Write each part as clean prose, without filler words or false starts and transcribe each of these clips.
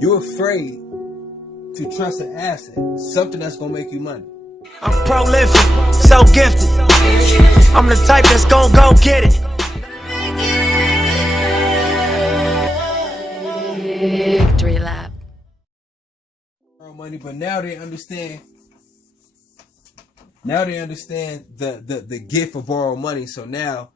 You're afraid to trust an asset, something that's gonna make you money. I'm prolific, so gifted. I'm the type that's gon' go get it. Victory lap. Money, but now they understand. Now they understand the gift of borrowed money. So now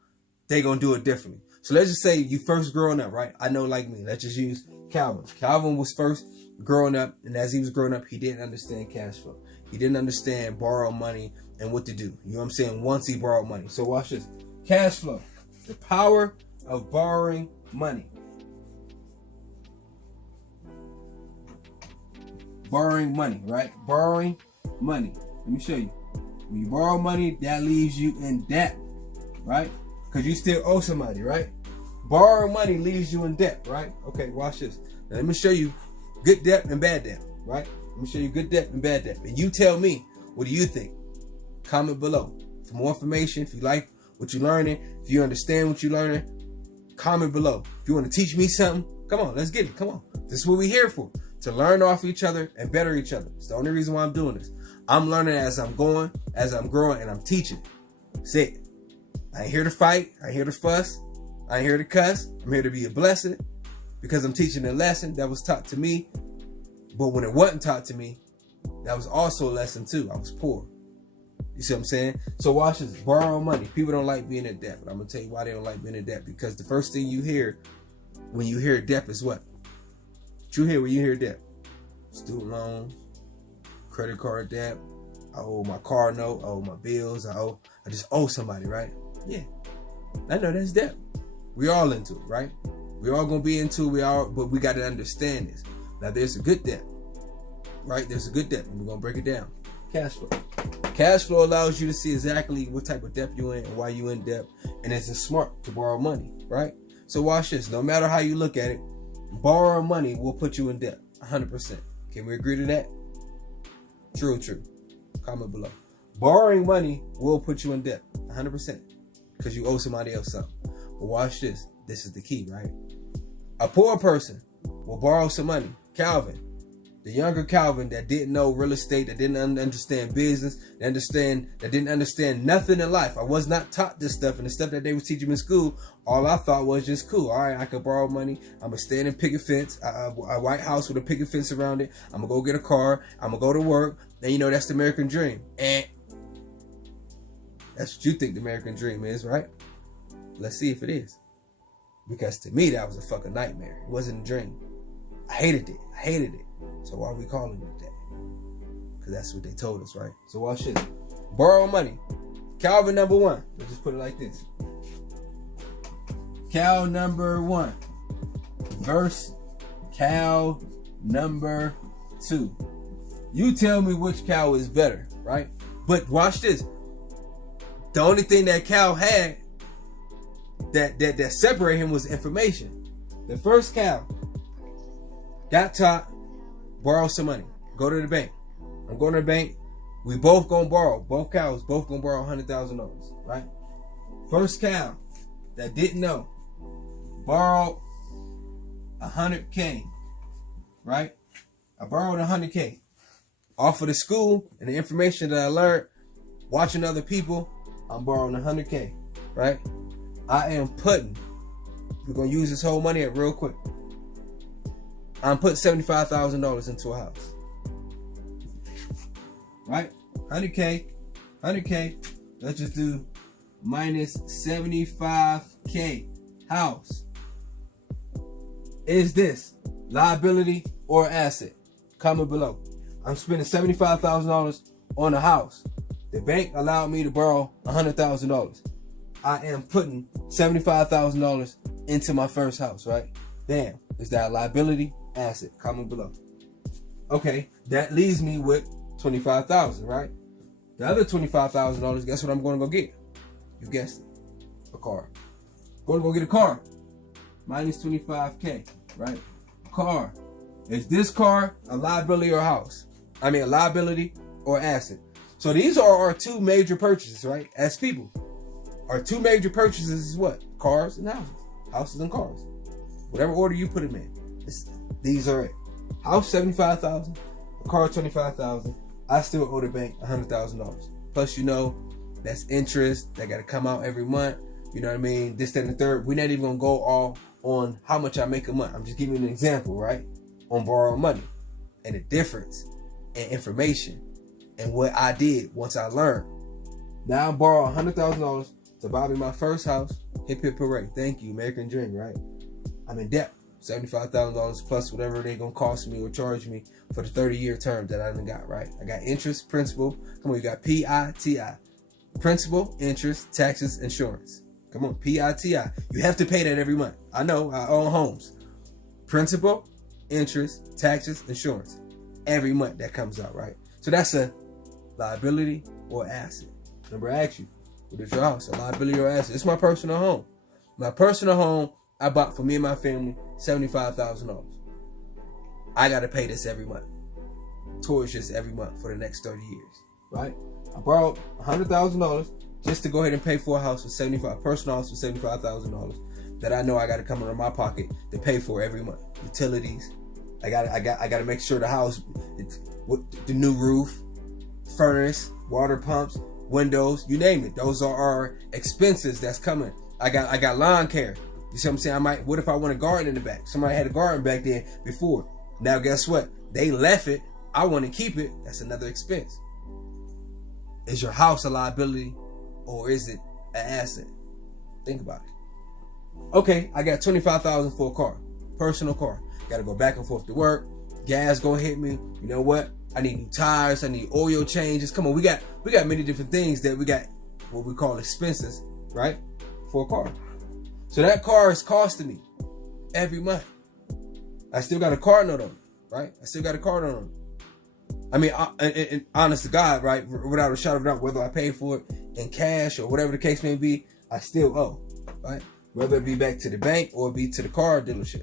they gonna do it differently. So let's just say you first growing up, right? I know, like me. Let's just use Calvin. Calvin was first growing up, and as he was growing up, he didn't understand cash flow. He didn't understand borrowed money and what to do. You know what I'm saying? Once he borrowed money. So watch this. Cash flow. The power of borrowing money. Borrowing money, right? Borrowing money. Let me show you. When you borrow money, that leaves you in debt, right? Because you still owe somebody, right? Borrowing money leaves you in debt, right? Okay, watch this. Now let me show you good debt and bad debt, right? Let me show you good debt and bad debt. And you tell me, what do you think? Comment below. For more information, if you like what you're learning, if you understand what you're learning, comment below. If you want to teach me something, come on, let's get it. Come on. This is what we're here for. To learn off each other and better each other. It's the only reason why I'm doing this. I'm learning as I'm going, as I'm growing, and I'm teaching. That's it. I ain't here to fight. I ain't here to fuss. I ain't here to cuss. I'm here to be a blessing because I'm teaching a lesson that was taught to me. But when it wasn't taught to me, that was also a lesson too. I was poor. You see what I'm saying? So watch this. Borrow money. People don't like being in debt, but I'm going to tell you why they don't like being in debt. Because the first thing you hear when you hear debt is what? What you hear when you hear debt? Student loans, credit card debt. I owe my car note. I owe my bills. I just owe somebody, right? Yeah, I know that's debt. We all into it, right? We all gonna be into it. But we got to understand this. Now, there's a good debt, right? There's a good debt, and we're gonna break it down. Cash flow. Cash flow allows you to see exactly what type of debt you're in and why you're in debt, and it's smart to borrow money, right? So watch this. No matter how you look at it, borrowing money will put you in debt, 100%. Can we agree to that? True. Comment below. Borrowing money will put you in debt, 100%, because you owe somebody else something. But watch this. This is the key, right? A poor person will borrow some money. Calvin, the younger Calvin that didn't know real estate, that didn't understand business, that didn't understand nothing in life. I was not taught this stuff, and the stuff that they was teaching me in school, all I thought was just cool. All right, I could borrow money. I'm going to stand and picket fence, a white house with a picket fence around it. I'm going to go get a car. I'm going to go to work. And you know, that's the American dream. And that's what you think the American dream is, right? Let's see if it is. Because to me, that was a fucking nightmare. It wasn't a dream. I hated it. So why are we calling it that? Because that's what they told us, right? So watch this. Borrow money. Calvin number 1. Let's just put it like this. Cal number 1 verse Cal number 2. You tell me which Cal is better, right? But watch this. The only thing that Cal had that separated him was information. The first Cal got taught, borrow some money. Go to the bank. I'm going to the bank. We both gonna borrow. Both Cals both gonna borrow $100,000, right? First Cal that didn't know borrowed $100K, right? I borrowed $100K off of the school and the information that I learned watching other people. I'm borrowing $100K, right? I am putting, we're gonna use this whole money up real quick. I'm putting $75,000 into a house, right? 100K. Let's just do minus 75K. House. Is this liability or asset? Comment below. I'm spending $75,000 on a house. The bank allowed me to borrow $100,000. I am putting $75,000 into my first house, right? Damn. Is that a liability? Asset? Comment below. Okay, that leaves me with $25,000, right? The other $25,000, guess what I'm going to go get? You guessed it. A car. Going to go get a car. Minus 25K, right? Car. Is this car a liability or a house? I mean, a liability or asset? So these are our two major purchases, right? As people. Our two major purchases is what? Cars and houses. Houses and cars. Whatever order you put them in. These are it. House $75,000, a car $25,000. I still owe the bank $100,000. Plus, that's interest that got to come out every month. You know what I mean? This, that, and the third. We're not even gonna go all on how much I make a month. I'm just giving you an example, right? On borrowing money and the difference in information and what I did once I learned. Now I'm borrowing $100,000 to buy me my first house. Hip hip hooray! Thank you, American dream, right? I'm in debt. $75,000 plus whatever they're gonna cost me or charge me for the 30-year term that I done got, right? I got interest, principal. Come on, you got PITI. Principal, interest, taxes, insurance. Come on, PITI. You have to pay that every month. I know, I own homes. Principal, interest, taxes, insurance. Every month that comes out, right? So that's a liability or asset. Remember I asked you, what is your house? A liability or asset? It's my personal home. My personal home I bought for me and my family, $75,000. I got to pay this every month. Towards this every month for the next 30 years, right? I borrowed $100,000 just to go ahead and pay for a house for personal house for $75,000 that I know I got to come out of my pocket to pay for every month. Utilities, I got to make sure the house, the new roof, furnace, water pumps, windows, you name it. Those are our expenses that's coming. I got lawn care. You see what I'm saying? What if I want a garden in the back? Somebody had a garden back there before. Now guess what? They left it. I want to keep it. That's another expense. Is your house a liability or is it an asset? Think about it. Okay, I got $25,000 for a car, personal car. Got to go back and forth to work. Gas gonna hit me. You know what? I need new tires. I need oil changes. Come on, we got many different things that we got what we call expenses, right? For a car. So that car is costing me every month. I still got a car note on it, right? I still got a car note on it. I mean, and honest to God, right? Without a shadow of a doubt, whether I pay for it in cash or whatever the case may be, I still owe, right? Whether it be back to the bank or be to the car dealership.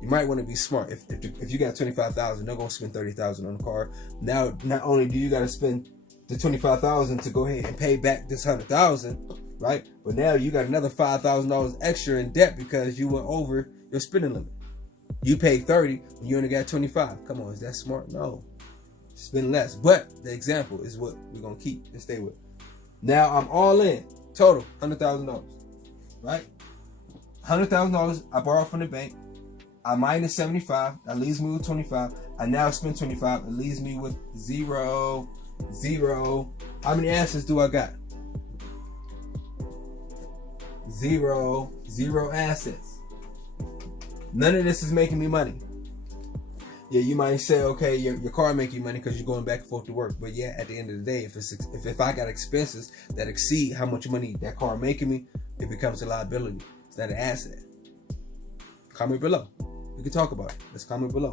You might want to be smart. If you got $25,000, they're gonna spend $30,000 on the car. Now, not only do you got to spend the $25,000 to go ahead and pay back this $100,000, right? But now you got another $5,000 extra in debt because you went over your spending limit. You paid $30 when you only got $25. Come on, is that smart? No. Spend less. But the example is what we're gonna keep and stay with. Now I'm all in. Total $100,000. Right? $100,000 I borrowed from the bank. I minus 75. That leaves me with 25. I now spend 25. It leaves me with zero. How many assets do I got? Zero assets. None of this is making me money. Yeah, you might say, okay, your car make you money because you're going back and forth to work. But yeah, at the end of the day, if I got expenses that exceed how much money that car making me, it becomes a liability. It's not an asset. Comment below. We can talk about it. Let's comment below.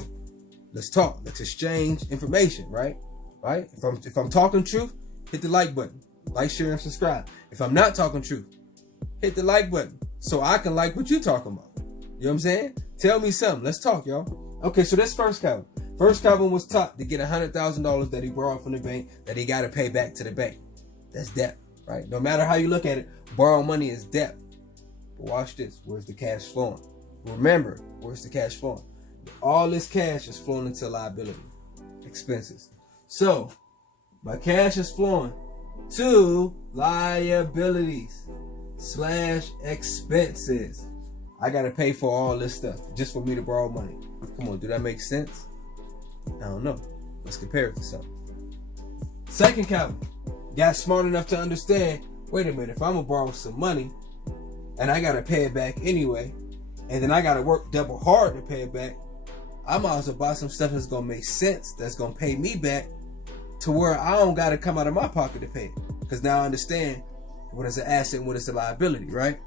Let's talk. Let's exchange information, right? Right? If I'm talking truth, hit the like button. Like, share, and subscribe. If I'm not talking truth, hit the like button so I can like what you're talking about. You know what I'm saying? Tell me something. Let's talk, y'all. Okay, so this first Calvin. First Calvin was taught to get $100,000 that he borrowed from the bank that he got to pay back to the bank. That's debt, right? No matter how you look at it, borrowing money is debt. But watch this. Where's the cash flowing? Remember, where's the cash flowing? All this cash is flowing into liability, expenses. So, my cash is flowing to liabilities / expenses. I got to pay for all this stuff just for me to borrow money. Come on, do that make sense? I don't know. Let's compare it to something. Second Calvin got smart enough to understand, wait a minute, if I'm going to borrow some money and I got to pay it back anyway, and then I got to work double hard to pay it back, I might as well buy some stuff that's going to make sense, that's going to pay me back to where I don't got to come out of my pocket to pay it. Because now I understand what is an asset and what is a liability, right?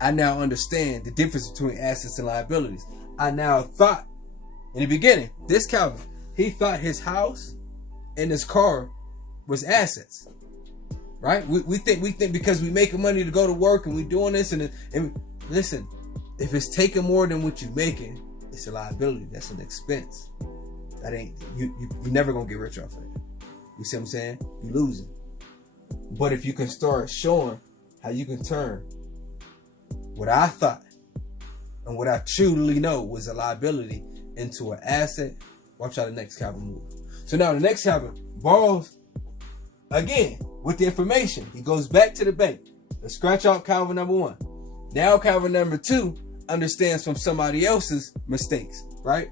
I now understand the difference between assets and liabilities. I now thought, in the beginning, this Calvin, he thought his house and his car was assets, right? We think because we making money to go to work and we doing this and listen, if it's taking more than what you making, it's a liability. That's an expense. That ain't you never gonna get rich off of it. You see what I'm saying? You losing. But if you can start showing how you can turn what I thought and what I truly know was a liability into an asset. Watch out the next Calvin move. So now the next Calvin borrows again with the information. He goes back to the bank. Let's scratch out Calvin number 1. Now Calvin number 2 understands from somebody else's mistakes, right?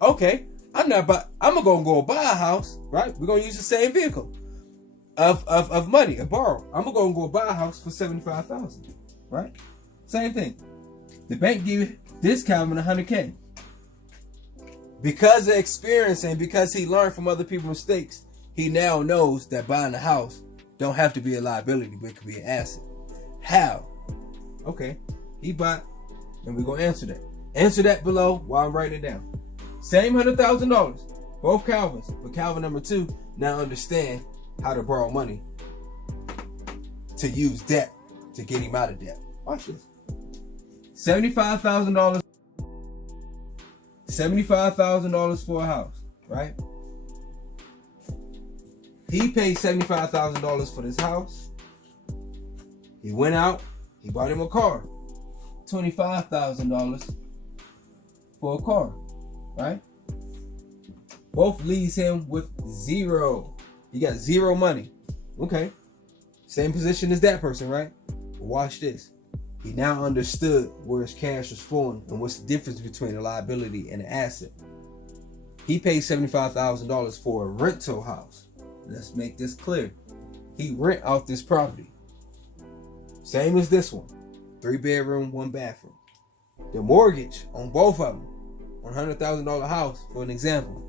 Okay, I'm gonna go buy a house, right? We're gonna use the same vehicle of money, a borrow. I'm gonna go buy a house for $75,000, right? Same thing. The bank give this Calvin $100K. Because of experience and because he learned from other people's mistakes, he now knows that buying a house don't have to be a liability, but it could be an asset. How? Okay, he bought, and we're gonna answer that. Answer that below while I'm writing it down. Same $100,000, both Calvins, but Calvin number 2 now understand how to borrow money to use debt to get him out of debt. Watch this. $75,000 for a house, right? He paid $75,000 for this house. He went out, he bought him a car. $25,000 for a car, right? Both leaves him with zero. He got zero money. Okay. Same position as that person, right? But watch this. He now understood where his cash was flowing and what's the difference between a liability and an asset. He paid $75,000 for a rental house. Let's make this clear. He rent out this property. Same as this one. 3 bedroom, 1 bathroom. The mortgage on both of them, $100,000 house, for an example.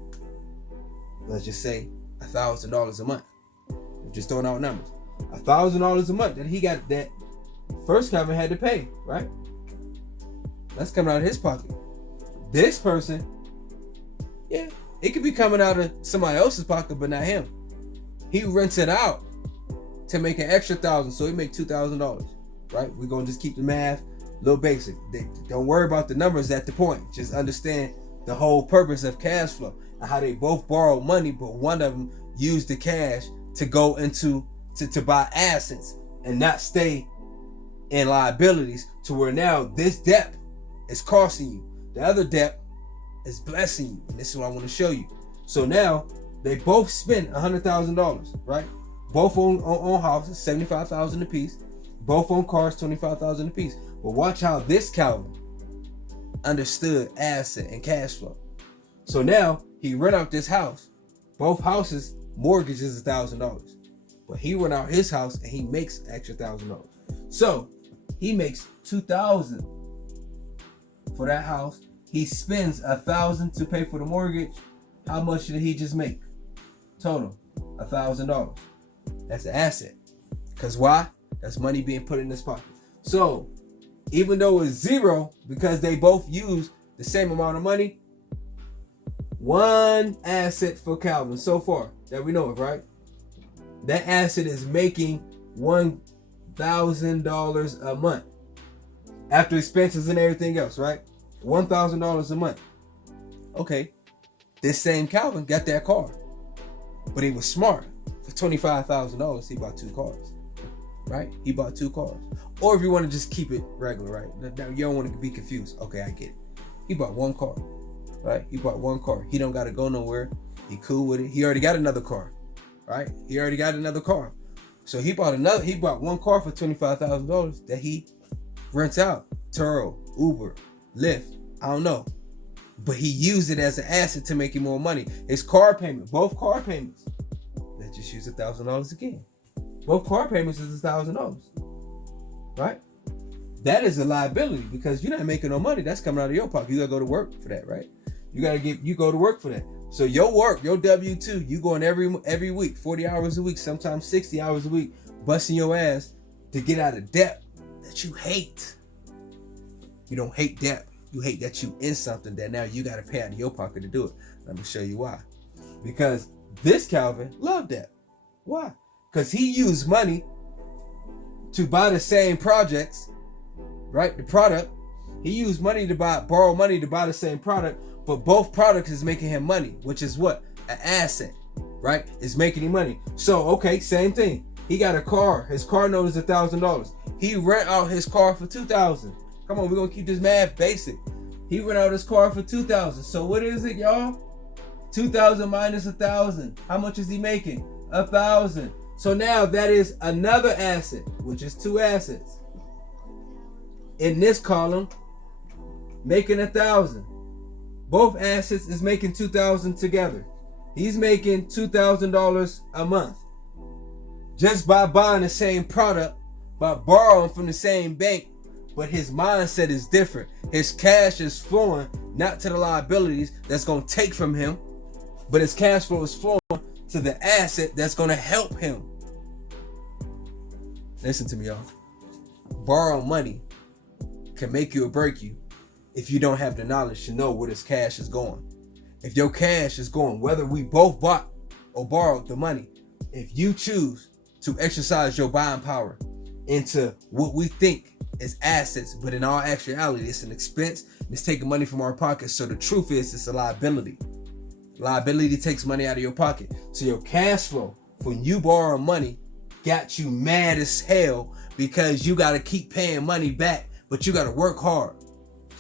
Let's just say $1,000 a month. I'm just throwing out numbers. $1,000 a month that he got, that first Calvin had to pay, right? That's coming out of his pocket. This person, yeah, it could be coming out of somebody else's pocket, but not him. He rents it out to make an extra $1,000, so he make $2,000, right? We're gonna just keep the math a little basic. Don't worry about the numbers at the point. Just understand the whole purpose of cash flow and how they both borrow money, but one of them used the cash to go into to buy assets and not stay in liabilities, to where now this debt is costing you. The other debt is blessing you. And this is what I want to show you. So now they both spent $100,000, right? Both on houses, $75,000 a piece. Both on cars, $25,000 a piece. But watch how this Calvin understood asset and cash flow. So now he rent out this house. Both houses, mortgage is $1,000. But he rent out his house and he makes extra $1,000. So he makes $2,000 for that house. He spends $1,000 to pay for the mortgage. How much did he just make? Total, $1,000. That's an asset. Because why? That's money being put in his pocket. So even though it's zero, because they both use the same amount of money, one asset for Calvin so far that we know of, right? That asset is making $1,000 a month after expenses and everything else, right? $1,000 a month. Okay, this same Calvin got that car, but he was smart. For $25,000, he bought 2 cars, right? He bought 2 cars. Or if you want to just keep it regular, right? You don't want to be confused. Okay, I get it. He bought 1 car, right? He bought 1 car. He don't got to go nowhere. He cool with it. He already got another car, right? He already got another car. So he bought 1 car for $25,000 that he rents out. Turo, Uber, Lyft, I don't know. But he used it as an asset to make him more money. His car payment, both car payments. Let's just use $1,000 again. Both car payments is $1,000, right? That is a liability because you're not making no money. That's coming out of your pocket. You gotta go to work for that, right? You go to work for that. So your work, your W-2, you going every week, 40 hours a week, sometimes 60 hours a week, busting your ass to get out of debt that you hate. You don't hate debt. You hate that you in something that now you got to pay out of your pocket to do it. Let me show you why. Because this Calvin loved that. Why? Because he used money to buy the same projects, right? The product. He used money to borrow money to buy the same product, but both products is making him money, which is what? An asset, right? It's making him money. So, okay, same thing. He got a car. His car note is $1,000. He rent out his car for $2,000. Come on, we're gonna keep this math basic. He went out his car for $2,000. So what is it, y'all? 2,000 minus 1,000. How much is he making? 1,000. So now that is another asset, which is two assets. In this column, making 1,000. Both assets is making 2,000 together. He's making $2,000 a month just by buying the same product, by borrowing from the same bank, but his mindset is different. His cash is flowing not to the liabilities that's going to take from him, but his cash flow is flowing to the asset that's going to help him. Listen to me, y'all. Borrow money can make you or break you if you don't have the knowledge to know where this cash is going. If your cash is going, whether we both bought or borrowed the money, if you choose to exercise your buying power into what we think is assets, but in all actuality, it's an expense, it's taking money from our pockets. So the truth is, it's a liability. Liability takes money out of your pocket. So your cash flow, when you borrow money, got you mad as hell because you got to keep paying money back, but you got to work hard.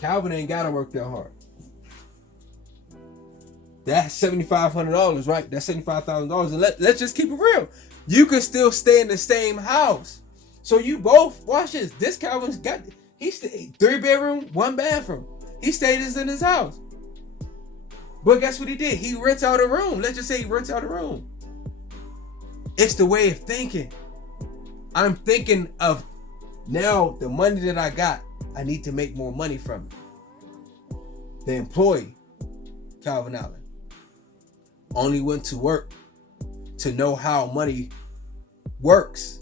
Calvin ain't got to work that hard. That's $7,500, right? That's $75,000. And let's just keep it real. You can still stay in the same house. So you both, watch this. This Calvin's got, he stayed 3-bedroom, 1 bathroom. He stayed in his house. But guess what he did? He rents out a room. Let's just say he rents out a room. It's the way of thinking. I'm thinking of now the money that I got, I need to make more money from it. The employee, Calvin Allen, only went to work to know how money works,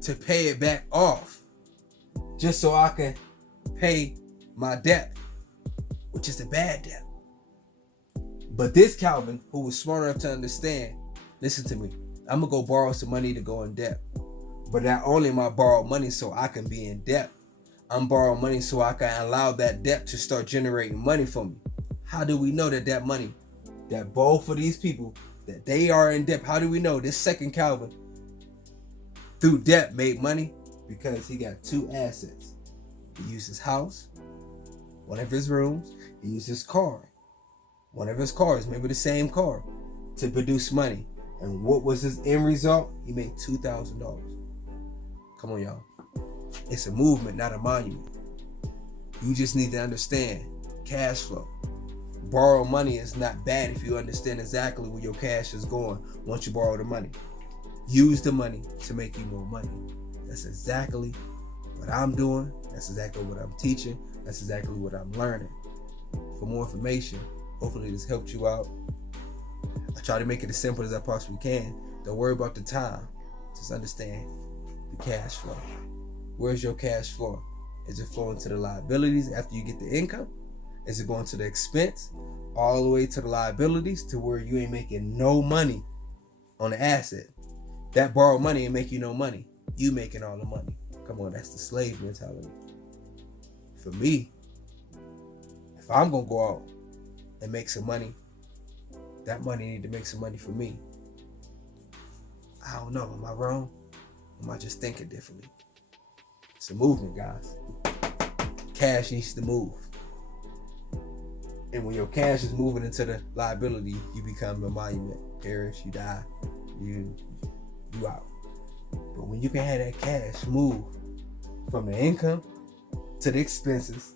to pay it back off, just so I can pay my debt, which is the bad debt. But this Calvin, who was smart enough to understand, listen to me, I'm gonna go borrow some money to go in debt. But not only am I borrowing money so I can be in debt, I'm borrowing money so I can allow that debt to start generating money for me. How do we know that money, that both of these people, that they are in debt? How do we know this second Calvin, through debt, made money? Because he got two assets. He used his house, one of his rooms, he used his car, one of his cars, maybe the same car, to produce money. And what was his end result? He made $2,000. Come on, y'all. It's a movement, not a monument. You just need to understand cash flow. Borrow money is not bad if you understand exactly where your cash is going once you borrow the money. Use the money to make you more money. That's exactly what I'm doing. That's exactly what I'm teaching. That's exactly what I'm learning. For more information, hopefully this helped you out. I try to make it as simple as I possibly can. Don't worry about the time. Just understand the cash flow. Where's your cash flow? Is it flowing to the liabilities after you get the income? Is it going to the expense? All the way to the liabilities to where you ain't making no money on the asset. That borrowed money ain't making no money. You making all the money. Come on, that's the slave mentality. For me, if I'm going to go out and make some money, that money need to make some money for me. I don't know. Am I wrong? Am I just thinking differently? It's a movement, guys. Cash needs to move. And when your cash is moving into the liability, you become a monument. Perish, you die, you out. But when you can have that cash move from the income to the expenses,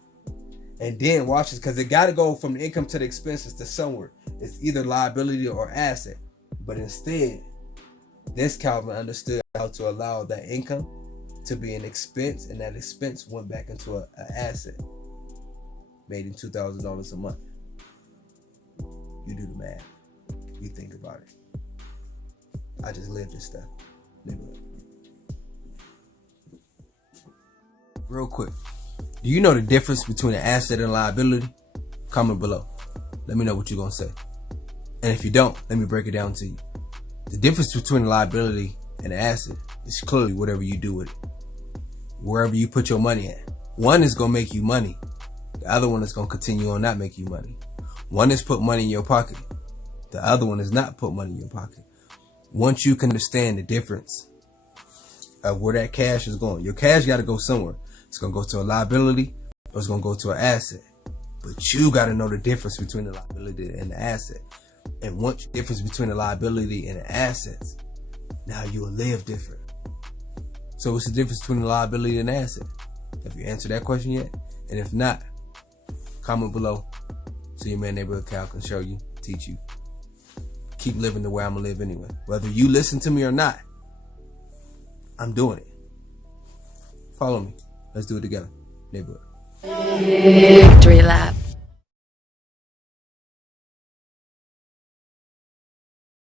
and then watch this, because it got to go from the income to the expenses to somewhere. It's either liability or asset. But instead, this Calvin understood how to allow that income to be an expense, and that expense went back into an asset, made him $2,000 a month. You do the math. You think about it. I just live this stuff. Live it. Real quick. Do you know the difference between an asset and a liability? Comment below. Let me know what you're going to say. And if you don't, let me break it down to you. The difference between a liability and an asset is clearly whatever you do with it. Wherever you put your money at. One is going to make you money. The other one is going to continue on not make you money. One is put money in your pocket. The other one is not put money in your pocket. Once you can understand the difference of where that cash is going, your cash got to go somewhere. It's going to go to a liability or it's going to go to an asset. But you got to know the difference between the liability and the asset. And once the difference between the liability and the assets, now you will live different. So what's the difference between the liability and the asset? Have you answered that question yet? And if not, comment below so your man Neighborhood Cal can show you, teach you. Keep living the way I'm going to live anyway. Whether you listen to me or not, I'm doing it. Follow me. Let's do it together. Neighborhood. Victory Lap.